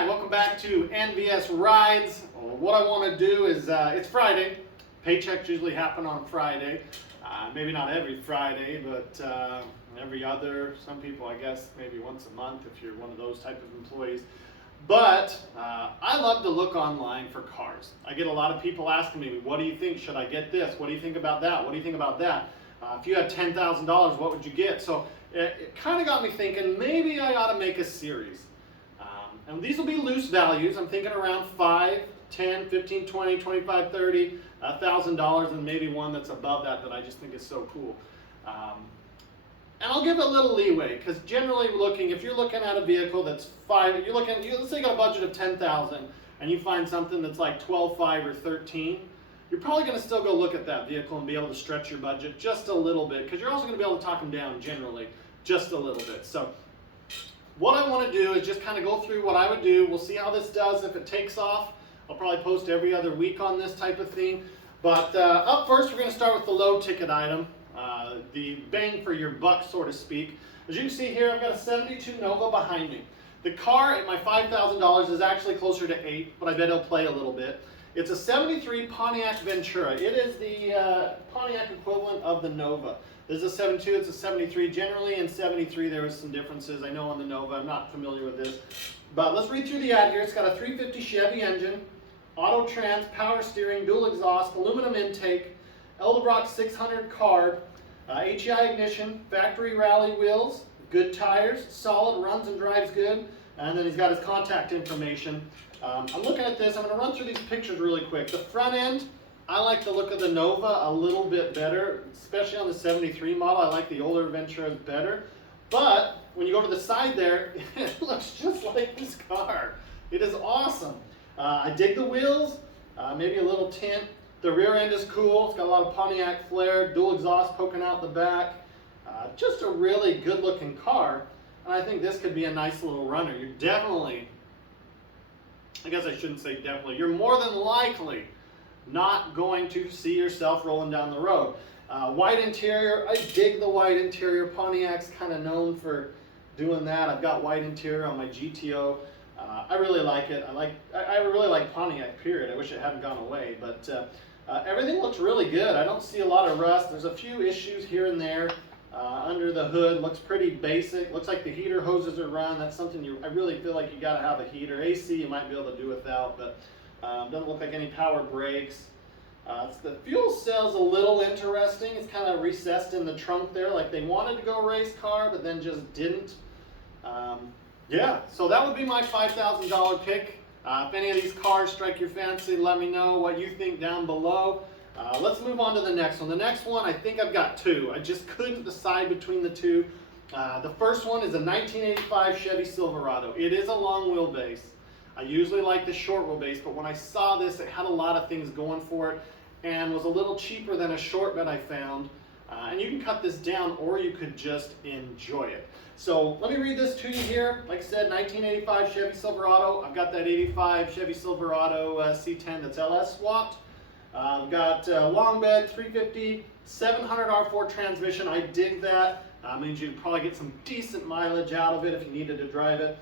Hi, welcome back to NVS Rides. What I want to do is, it's Friday. Paychecks usually happen on Friday. Maybe not every Friday, but every other. Some people, I guess, maybe once a month if you're one of those type of employees. But I love to look online for cars. I get a lot of people asking me, what do you think? Should I get this? What do you think about that? What do you think about that? If you had $10,000, what would you get? So it kind of got me thinking, maybe I ought to make a series. And these will be loose values. I'm thinking around 5, 10, 15, 20, 25, 30, $1,000, and maybe one that's above that I just think is so cool. And I'll give it a little leeway, because generally looking, if you're looking at a vehicle that's let's say you got a budget of 10,000 and you find something that's like 12.5 or 13, you're probably going to still go look at that vehicle and be able to stretch your budget just a little bit, because you're also going to be able to talk them down generally just a little bit. So what I want to do is just kind of go through what I would do. We'll see how this does. If it takes off, I'll probably post every other week on this type of thing. But up first, we're going to start with the low ticket item, the bang for your buck, so to speak. As you can see here, I've got a 72 Nova behind me. The car at my $5,000 is actually closer to 8, but I bet it'll play a little bit. It's a 73 Pontiac Ventura. It is the Pontiac equivalent of the Nova. This is a 72, it's a 73. Generally in 73 there was some differences. I know on the Nova, I'm not familiar with this. But let's read through the ad here. It's got a 350 Chevy engine, auto trans, power steering, dual exhaust, aluminum intake, Edelbrock 600 carb, HEI ignition, factory rally wheels, good tires, solid, runs and drives good. And then he's got his contact information. I'm looking at this. I'm going to run through these pictures really quick. The front end, I like the look of the Nova a little bit better, especially on the 73 model. I like the older Venturas better. But when you go to the side there, it looks just like this car. It is awesome. I dig the wheels, maybe a little tint. The rear end is cool. It's got a lot of Pontiac flair, dual exhaust poking out the back. Just a really good looking car. And I think this could be a nice little runner. You're definitely, I guess I shouldn't say definitely, you're more than likely not going to see yourself rolling down the road. White interior, I dig the white interior. Pontiac's kind of known for doing that. I've got white interior on my GTO. I really like it. I really like Pontiac, period. I wish it hadn't gone away, but everything looks really good. I don't see a lot of rust. There's a few issues here and there. Under the hood, looks pretty basic. Looks like the heater hoses are run. That's something I really feel like you got to have a heater. AC you might be able to do without, but doesn't look like any power brakes. The fuel cell's a little interesting. It's kind of recessed in the trunk there, like they wanted to go race car, but then just didn't. Yeah, so that would be my $5,000 pick. If any of these cars strike your fancy, let me know what you think down below. Let's move on to the next one. The next one, I think I've got two. I just couldn't decide between the two. The first one is a 1985 Chevy Silverado. It is a long wheelbase. I usually like the short wheelbase, but when I saw this, it had a lot of things going for it and was a little cheaper than a short bed I found. And you can cut this down or you could just enjoy it. So let me read this to you here. Like I said, 1985 Chevy Silverado. I've got that 85 Chevy Silverado C10 that's LS swapped. I've got long bed, 350, 700 R4 transmission. I dig that. Means you can probably get some decent mileage out of it if you needed to drive it.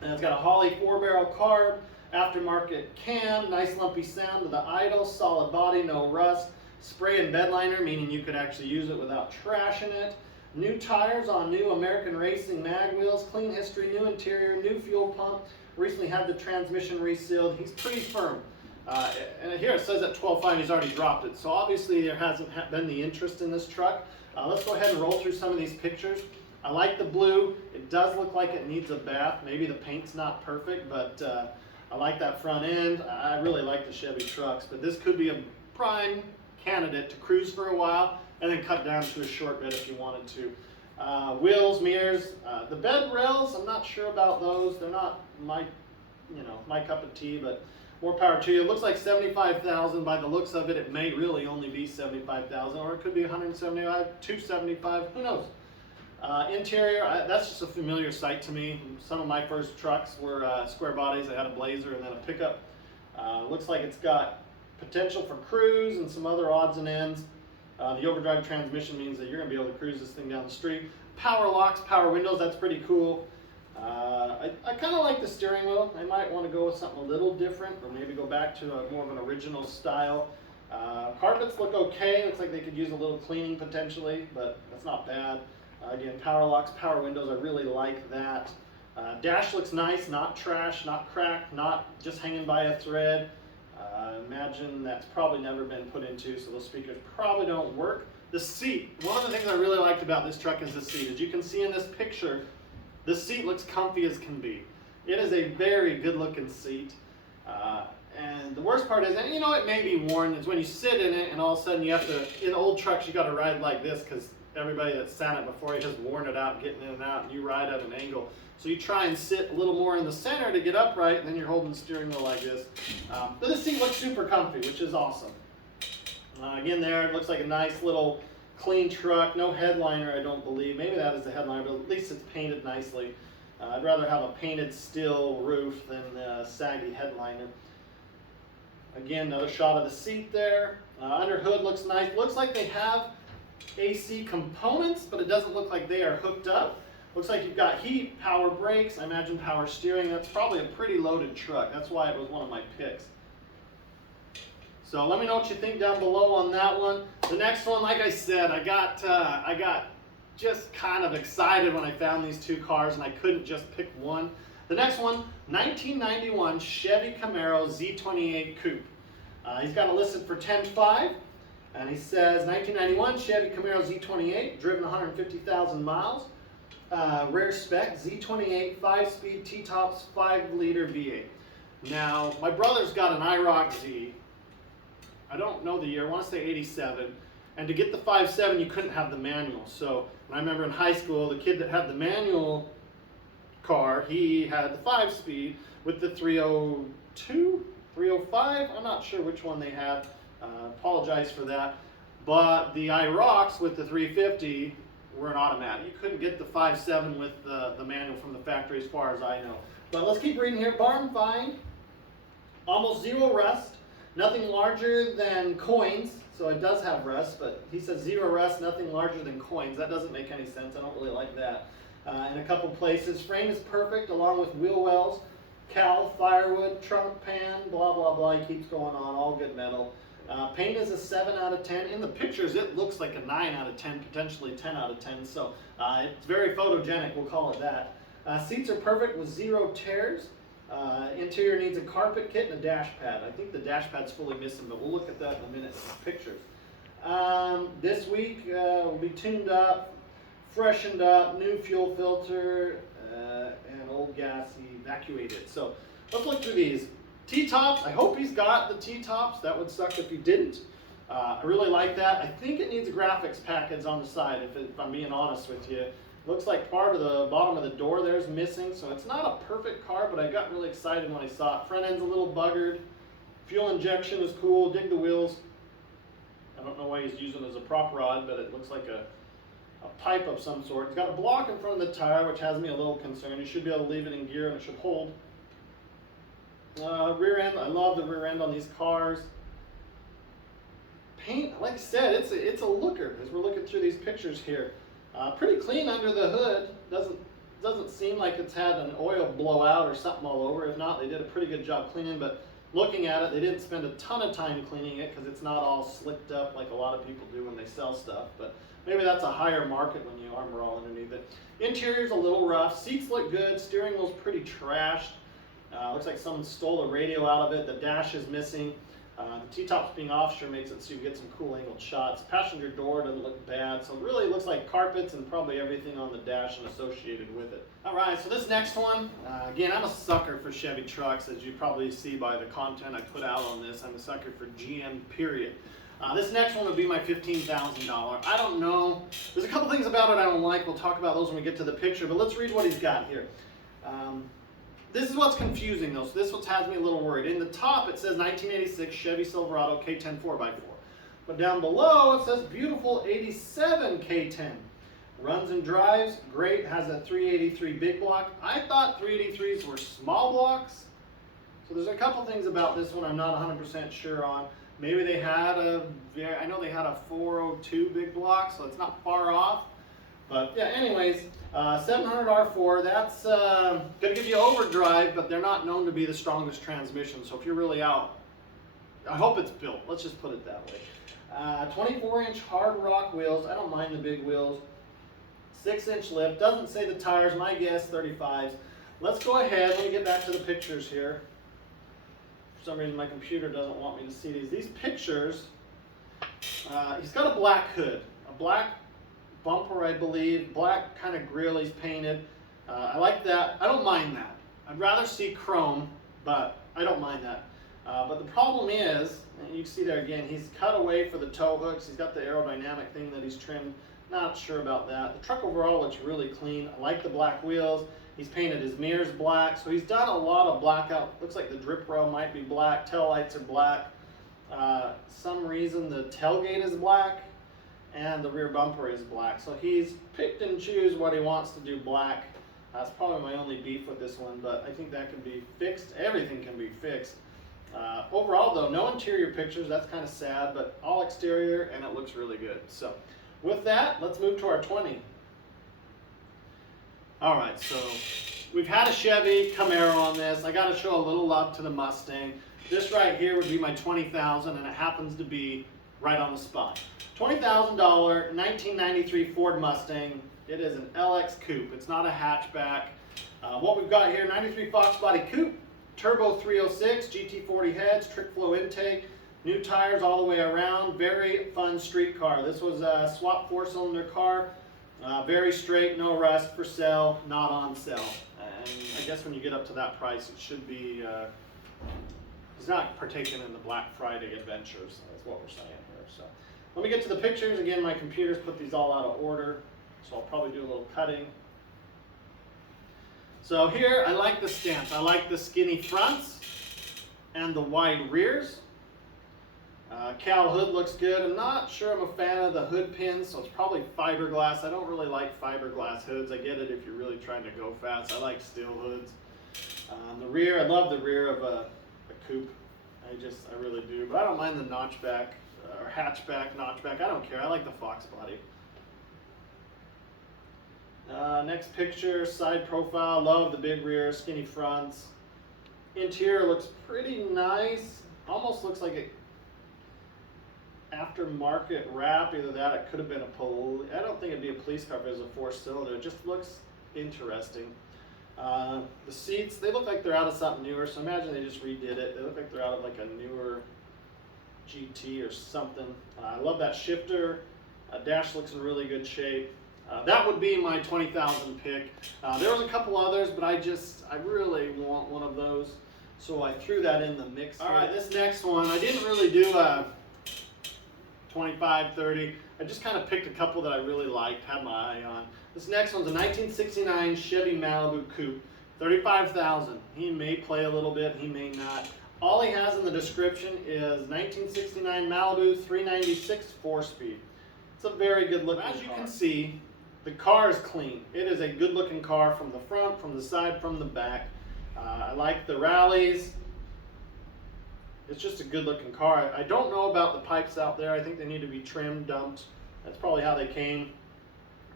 And it's got a Holley 4-barrel carb, aftermarket cam, nice lumpy sound to the idle, solid body, no rust. Spray and bed liner, meaning you could actually use it without trashing it. New tires on new American Racing mag wheels, clean history, new interior, new fuel pump. Recently had the transmission resealed. He's pretty firm. And here it says at 12.5 he's already dropped it. So obviously there hasn't been the interest in this truck. Let's go ahead and roll through some of these pictures. I like the blue. It does look like it needs a bath. Maybe the paint's not perfect, but I like that front end. I really like the Chevy trucks, but this could be a prime candidate to cruise for a while and then cut down to a short bed if you wanted to. Wheels, mirrors, the bed rails, I'm not sure about those. They're not my cup of tea, but more power to you. It looks like 75,000 by the looks of it. It may really only be 75,000, or it could be 175, 275, who knows? Interior, that's just a familiar sight to me. Some of my first trucks were square bodies. I had a Blazer and then a pickup. Looks like it's got potential for cruise and some other odds and ends. The overdrive transmission means that you're going to be able to cruise this thing down the street. Power locks, power windows, that's pretty cool. I kind of like the steering wheel. I might want to go with something a little different, or maybe go back to more of an original style. Carpets look okay. Looks like they could use a little cleaning potentially, but that's not bad. Again, power locks, power windows, I really like that. Dash looks nice, not trash, not cracked, not just hanging by a thread. Imagine that's probably never been put into, so those speakers probably don't work. The seat, one of the things I really liked about this truck is the seat. As you can see in this picture, the seat looks comfy as can be. It is a very good looking seat. And the worst part is, and you know, it may be worn, is when you sit in it and all of a sudden you have to, in old trucks you got to ride like this because everybody that's sat in it before you has worn it out getting in and out, and you ride at an angle. So you try and sit a little more in the center to get upright, and then you're holding the steering wheel like this. But this seat looks super comfy, which is awesome. Again there, it looks like a nice little clean truck. No headliner, I don't believe. Maybe that is the headliner, but at least it's painted nicely. I'd rather have a painted steel roof than a saggy headliner. Again, another shot of the seat there. Under hood looks nice. Looks like they have AC components, but it doesn't look like they are hooked up. Looks like you've got heat, power brakes, I imagine power steering. That's probably a pretty loaded truck. That's why it was one of my picks. So let me know what you think down below on that one. The next one, like I said, I got just kind of excited when I found these two cars, and I couldn't just pick one. The next one, 1991 Chevy Camaro Z28 Coupe. He's got it listed for $10,500, and he says 1991 Chevy Camaro Z28, driven 150,000 miles. Rare spec, Z28 5-speed T-Tops 5-liter V8. Now, my brother's got an IROC Z. I don't know the year, I want to say 87. And to get the 5.7, you couldn't have the manual. So, I remember in high school, the kid that had the manual car, he had the 5-speed with the 302, 305. I'm not sure which one they had. Apologize for that. But the IROCs with the 350 were an automatic. You couldn't get the 5.7 with the manual from the factory, as far as I know. But let's keep reading here. Barn find, almost zero rust, nothing larger than coins. So it does have rust, but he says zero rust, nothing larger than coins. That doesn't make any sense. I don't really like that. In a couple places, frame is perfect, along with wheel wells, cowl, firewood, trunk pan, blah, blah, blah. He keeps going on, all good metal. Paint is a 7 out of 10. In the pictures, it looks like a 9 out of 10, potentially 10 out of 10. So it's very photogenic, we'll call it that. Seats are perfect with zero tears. Interior needs a carpet kit and a dash pad. I think the dash pad's fully missing, but we'll look at that in a minute in the pictures. This week will be tuned up, freshened up, new fuel filter, and old gas evacuated. So let's look through these. T-tops, I hope he's got the T-tops. That would suck if he didn't. I really like that. I think it needs a graphics package on the side, if I'm being honest with you. Looks like part of the bottom of the door there is missing, so it's not a perfect car, but I got really excited when I saw it. Front end's a little buggered. Fuel injection is cool. Dig the wheels. I don't know why he's using it as a prop rod, but it looks like a pipe of some sort. It's got a block in front of the tire, which has me a little concerned. You should be able to leave it in gear, and it should hold. Rear end, I love the rear end on these cars. Paint, like I said, it's a looker as we're looking through these pictures here. Pretty clean under the hood. Doesn't seem like it's had an oil blowout or something all over. If not, they did a pretty good job cleaning, but looking at it, they didn't spend a ton of time cleaning it because it's not all slicked up like a lot of people do when they sell stuff. But maybe that's a higher market when you armor all underneath it. Interior's a little rough. Seats look good. Steering wheel's pretty trashed. Looks like someone stole a radio out of it. The dash is missing. The T-tops being off sure makes it so you get some cool angled shots. Passenger door doesn't look bad, so it really looks like carpets and probably everything on the dash and associated with it. Alright, so this next one, again, I'm a sucker for Chevy trucks, as you probably see by the content I put out on this. I'm a sucker for GM, period. This next one would be my $15,000. I don't know. There's a couple things about it I don't like. We'll talk about those when we get to the picture, but let's read what he's got here. This is what's confusing though, so this what has me a little worried. In the top it says 1986 Chevy Silverado K10 4x4. But down below it says beautiful 87 K10. Runs and drives, great, has a 383 big block. I thought 383s were small blocks. So there's a couple things about this one I'm not 100% sure on. Maybe they had I know they had a 402 big block, so it's not far off. But yeah, anyways, 700 R4, that's going to give you overdrive, but they're not known to be the strongest transmission. So if you're really out, I hope it's built. Let's just put it that way. 24-inch hard rock wheels. I don't mind the big wheels. 6-inch lift. Doesn't say the tires. My guess 35s. Let's go ahead. Let me get back to the pictures here. For some reason, my computer doesn't want me to see these. These pictures. He's got a black hood, a black bumper, I believe. Black kind of grill he's painted. I like that. I don't mind that. I'd rather see chrome, but I don't mind that. But the problem is, and you can see there again, he's cut away for the tow hooks. He's got the aerodynamic thing that he's trimmed. Not sure about that. The truck overall looks really clean. I like the black wheels. He's painted his mirrors black. So he's done a lot of blackout. Looks like the drip rail might be black. Tail lights are black. Some reason the tailgate is black and the rear bumper is black. So he's picked and choose what he wants to do black. That's probably my only beef with this one, but I think that can be fixed. Everything can be fixed. Overall though, no interior pictures, that's kind of sad, but all exterior and it looks really good. So with that, let's move to our 20. Alright, so we've had a Chevy Camaro on this. I got to show a little love to the Mustang. This right here would be my $20,000 and it happens to be right on the spot. $20,000, 1993 Ford Mustang. It is an LX coupe. It's not a hatchback. What we've got here, 93 Fox body coupe. Turbo 306, GT40 heads, trick flow intake, new tires all the way around. Very fun street car. This was a swap 4-cylinder car. Very straight, no rust, for sale, not on sale. And I guess when you get up to that price, it should be, he's not partaking in the Black Friday adventures, that's what we're saying here. So let me get to the pictures. Again, my computer's put these all out of order, so I'll probably do a little cutting. So here, I like the stance. I like the skinny fronts and the wide rears. Cowl hood looks good. I'm not sure I'm a fan of the hood pins, so it's probably fiberglass. I don't really like fiberglass hoods. I get it if you're really trying to go fast. I like steel hoods. The rear, I love the rear of a coupe. I really do. But I don't mind the notchback or hatchback, notchback. I don't care. I like the Fox body. Next picture, side profile. Love the big rear, skinny fronts. Interior looks pretty nice. Almost looks like a aftermarket wrap. Either that, it could have been I don't think it'd be a police car if it was a 4-cylinder. It just looks interesting. The seats, they look like they're out of something newer, so imagine they just redid it. They look like they're out of like a newer GT or something. I love that shifter. Dash looks in really good shape. That would be my 20,000 pick. There was a couple others, but I really want one of those, so I threw that in the mix. All right, this next one, I didn't really do a 25, 30. I just kind of picked a couple that I really liked, had my eye on. This next one's a 1969 Chevy Malibu Coupe, 35,000. He may play a little bit, he may not. All he has in the description is 1969 Malibu 396 4-speed. It's a very good looking car. As you can see, the car is clean. It is a good looking car from the front, from the side, from the back. I like the rallies. It's just a good looking car. I don't know about the pipes out there. I think they need to be trimmed, dumped. That's probably how they came.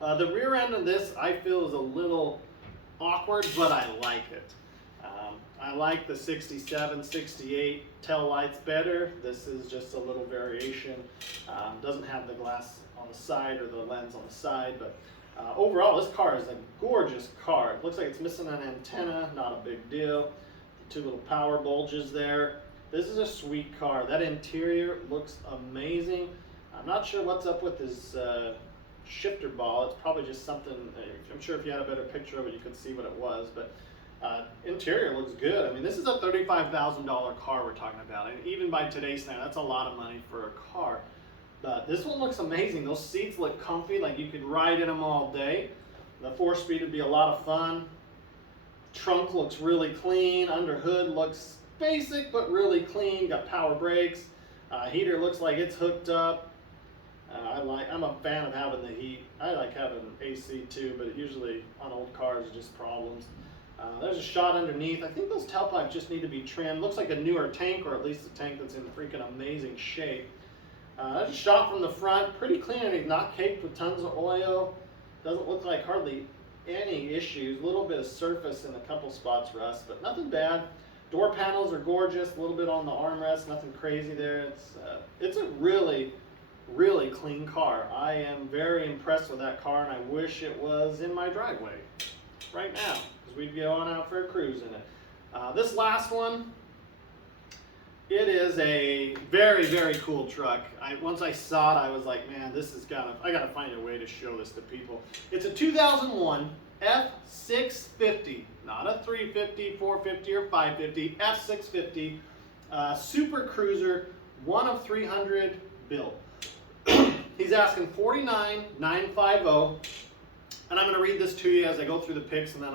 The rear end of this I feel is a little awkward, but I like it. I like the 67, 68 tail lights better. This is just a little variation. Doesn't have the glass on the side or the lens on the side, but overall this car is a gorgeous car. It looks like it's missing an antenna, not a big deal. The 2 little power bulges there. This is a sweet car. That interior looks amazing. I'm not sure what's up with this shifter ball. It's probably just something, I'm sure if you had a better picture of it, you could see what it was, but interior looks good. I mean, this is a $35,000 car we're talking about, and even by today's standard, that's a lot of money for a car. But this one looks amazing. Those seats look comfy, like you could ride in them all day. The 4-speed would be a lot of fun. Trunk looks really clean. Under hood looks basic, but really clean. Got power brakes. Heater looks like it's hooked up. I'm a fan of having the heat. I like having AC too, but usually on old cars it's just problems. There's a shot underneath. I think those tailpipes just need to be trimmed. Looks like a newer tank, or at least a tank that's in freaking amazing shape. There's a shot from the front. Pretty clean, and he's not caked with tons of oil. Doesn't look like hardly any issues. A little bit of surface in a couple spots rust, but nothing bad. Door panels are gorgeous. A little bit on the armrest, nothing crazy there. It's a really, really clean car. I am very impressed with that car, and I wish it was in my driveway right now, because we'd go on out for a cruise in it. This last one, it is a very, very cool truck. Once I saw it, I was like, man, I gotta find a way to show this to people. It's a 2001 F650, not a 350, 450, or 550, F650, Super Cruiser, one of 300 built. He's asking $49,950, and I'm going to read this to you as I go through the pics, and then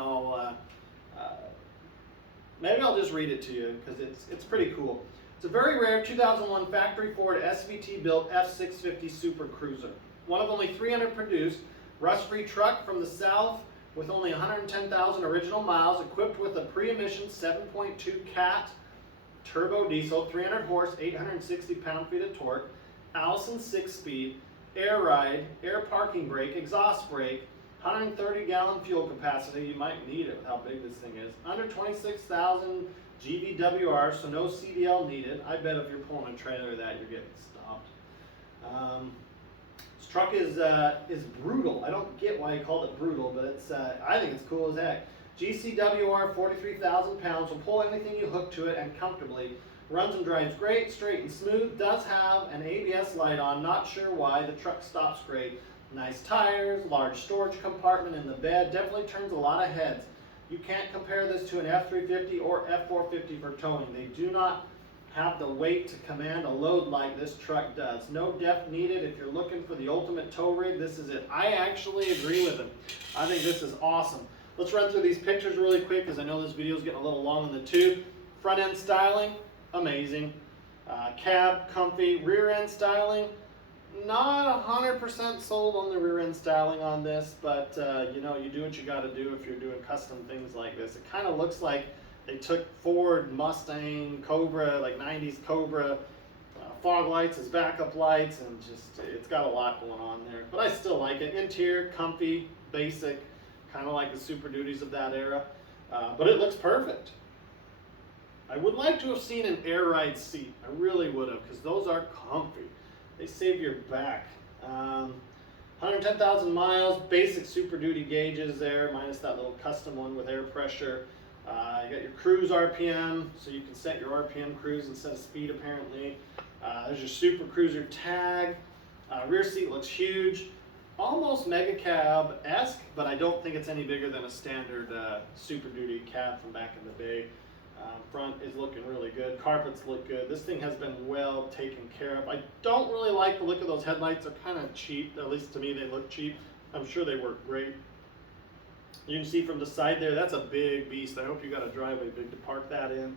maybe I'll just read it to you because it's pretty cool. It's a very rare 2001 factory Ford SVT built F650 Super Cruiser, one of only 300 produced, rust-free truck from the South with only 110,000 original miles, equipped with a pre-emission 7.2 cat turbo diesel, 300 horse, 860 pound-feet of torque, Allison 6-speed, air ride, air parking brake, exhaust brake, 130-gallon fuel capacity. You might need it with how big this thing is. Under 26,000 GVWR, so no CDL needed. I bet if you're pulling a trailer that, you're getting stopped. This truck is brutal. I don't get why he called it brutal, but I think it's cool as heck. GCWR, 43,000 pounds, will pull anything you hook to it and comfortably. Runs and drives great, straight and smooth. Does have an ABS light on, not sure why. The truck stops great. Nice tires, large storage compartment in the bed. Definitely turns a lot of heads. You can't compare this to an F350 or F450 for towing. They do not have the weight to command a load like this truck does. No depth needed. If you're looking for the ultimate tow rig, this is it. I actually agree with him. I think this is awesome. Let's run through these pictures really quick because I know this video is getting a little long in the tooth. Front end styling, amazing. Cab, comfy. Rear end styling, not 100% sold on the rear end styling on this, but you know, you do what you got to do if you're doing custom things like this. It kind of looks like they took Ford Mustang Cobra, like 90s Cobra, fog lights as backup lights, and just it's got a lot going on there. But I still like it. Interior, comfy, basic, kind of like the Super Duties of that era, but it looks perfect. I would like to have seen an air ride seat. I really would have, because those are comfy. They save your back. 110,000 miles, basic Super Duty gauges there, minus that little custom one with air pressure. You got your cruise RPM, so you can set your RPM cruise instead of speed apparently. There's your Super Cruiser tag. Rear seat looks huge. Almost mega cab-esque, but I don't think it's any bigger than a standard Super Duty cab from back in the day. Front is looking really good. Carpets look good. This thing has been well taken care of. I don't really like the look of those headlights. They're kind of cheap. At least to me, they look cheap. I'm sure they work great. You can see from the side there, that's a big beast. I hope you got a driveway big to park that in.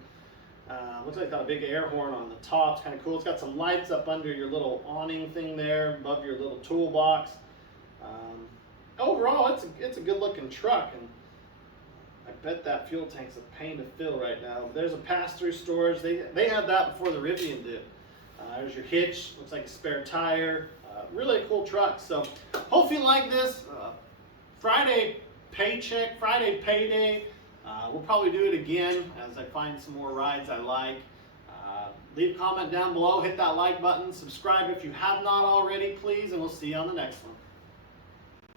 Looks like it's got a big air horn on the top. It's kind of cool. It's got some lights up under your little awning thing there, above your little toolbox. Overall, it's a good looking truck, and I bet that fuel tank's a pain to fill right now. There's a pass-through storage. They had that before the Rivian did. There's your hitch. Looks like a spare tire. Really a cool truck. So hope you like this. Friday paycheck, Friday payday. We'll probably do it again as I find some more rides I like. Leave a comment down below. Hit that like button. Subscribe if you have not already, please. And we'll see you on the next one.